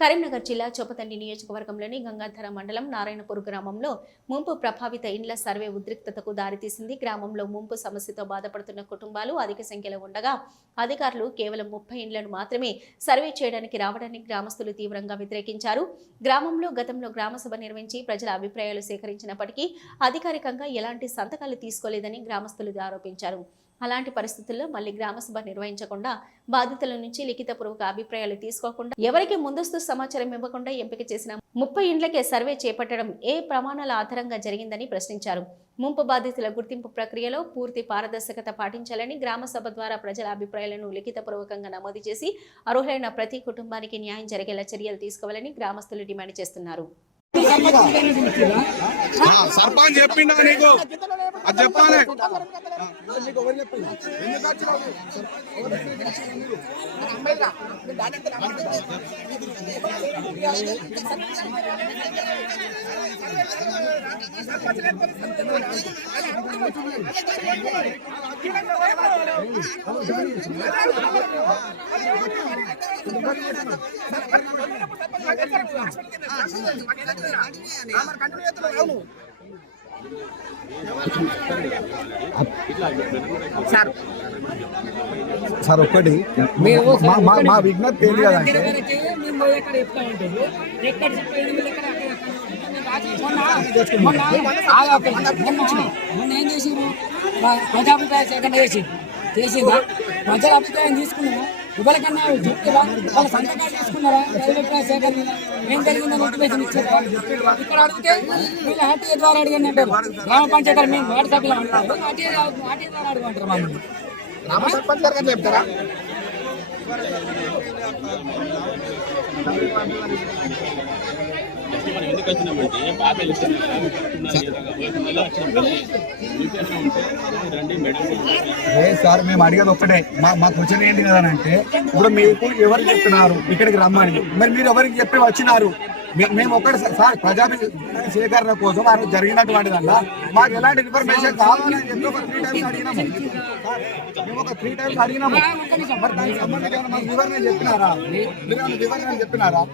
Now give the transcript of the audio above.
కరీంనగర్ జిల్లా చొప్పదండి నియోజకవర్గంలోని గంగాధర మండలం నారాయణపూర్ గ్రామంలో ముంపు ప్రభావిత ఇండ్ల సర్వే ఉద్రిక్తతకు దారితీసింది. గ్రామంలో ముంపు సమస్యతో బాధపడుతున్న కుటుంబాలు అధిక సంఖ్యలో ఉండగా అధికారులు కేవలం 30 ఇండ్లను మాత్రమే సర్వే చేయడానికి రావడాన్ని గ్రామస్తులు తీవ్రంగా వ్యతిరేకించారు. గ్రామంలో గతంలో గ్రామసభ నిర్వహించి ప్రజల అభిప్రాయాలు సేకరించినప్పటికీ అధికారికంగా ఎలాంటి సంతకాలు తీసుకోలేదని గ్రామస్తులు ఆరోపించారు. అలాంటి పరిస్థితుల్లో మళ్లీ గ్రామసభ నిర్వహించకుండా బాధితుల నుంచి లిఖితపూర్వక అభిప్రాయాలు తీసుకోకుండా ఎవరికి ముందస్తు సమాచారం ఇవ్వకుండా ఎంపిక చేసిన 30 ఇండ్లకే సర్వే చేపట్టడం ఏ ప్రమాణాల ఆధారంగా జరిగిందని ప్రశ్నించారు. ముంపు బాధితుల గుర్తింపు ప్రక్రియలో పూర్తి పారదర్శకత పాటించాలని గ్రామసభ ద్వారా ప్రజల అభిప్రాయాలను లిఖితపూర్వకంగా నమోదు చేసి అర్హులైన ప్రతి కుటుంబానికి న్యాయం జరిగేలా చర్యలు తీసుకోవాలని గ్రామస్తులు డిమాండ్ చేస్తున్నారు. సర్పంచ్ చెప్పిండా నీకు అది చెప్పాలి. సార్ ఒక్కటి మా విజ్ఞప్తి ఏంటి కదంటే ఏం చేసిండ్రు ప్రజాభిప్రాయ సేకరణ చేసిందా ప్రజల అభిప్రాయం తీసుకున్నారా ఎవరికన్నా చెప్తారా వాళ్ళ సంతకాలు తీసుకున్నారా అభిప్రాయ సేకరణ ఏం జరిగిందని నోటిఫికేషన్ ఇచ్చారా ఇక్కడ అడిగితే వీళ్ళు ఆర్టీఏ ద్వారా అడిగని అంటారు. గ్రామ పంచాయతీ మేము వార్డు సభ్యులు అంటారు ఆర్టీఏ ద్వారా అడుగుంటారు వాళ్ళు గ్రామ సర్పంచ్ గారు చెప్తారా? సార్ మేము అడిగేది ఒక్కటే, మా క్వశ్చన్ ఏంటి కదా అంటే ఇప్పుడు మీకు ఎవరు చెప్తున్నారు ఇక్కడికి రమ్మని, మరి మీరు ఎవరికి చెప్పి వచ్చినారు? మేము ఒక్కటి సార్ ప్రజాభిప్రాయ సేకరణ కోసం ఆ రోజు జరిగినటువంటిదల్లా మాకు ఎలాంటి ఇన్ఫర్మేషన్ కావాలని చెప్పి ఒక 3 times అడిగినాము. మేము ఒక 3 times అడిగినాము. మరి దానికి సంబంధించి మాకు వివరణ చెప్పినారా? మీరు వివరణ చెప్పినారా?